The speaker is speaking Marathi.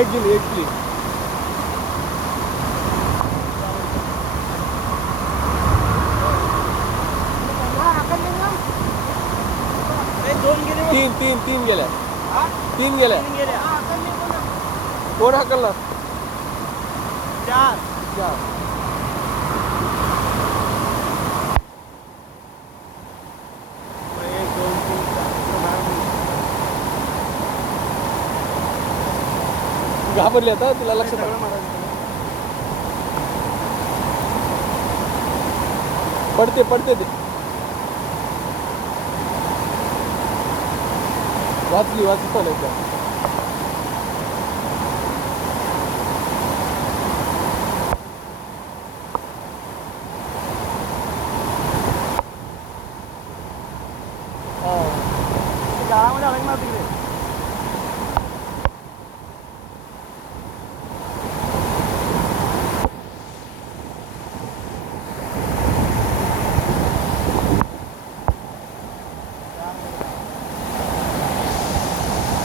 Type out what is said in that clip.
एक गेली एक गेली. तीन तीन तीन गेल्या. तीन गेल्या. कोण हाकलला? चार. घाबरली आता तुला लक्षात पडते पडते ते. वाचली वाचली पण एकदा.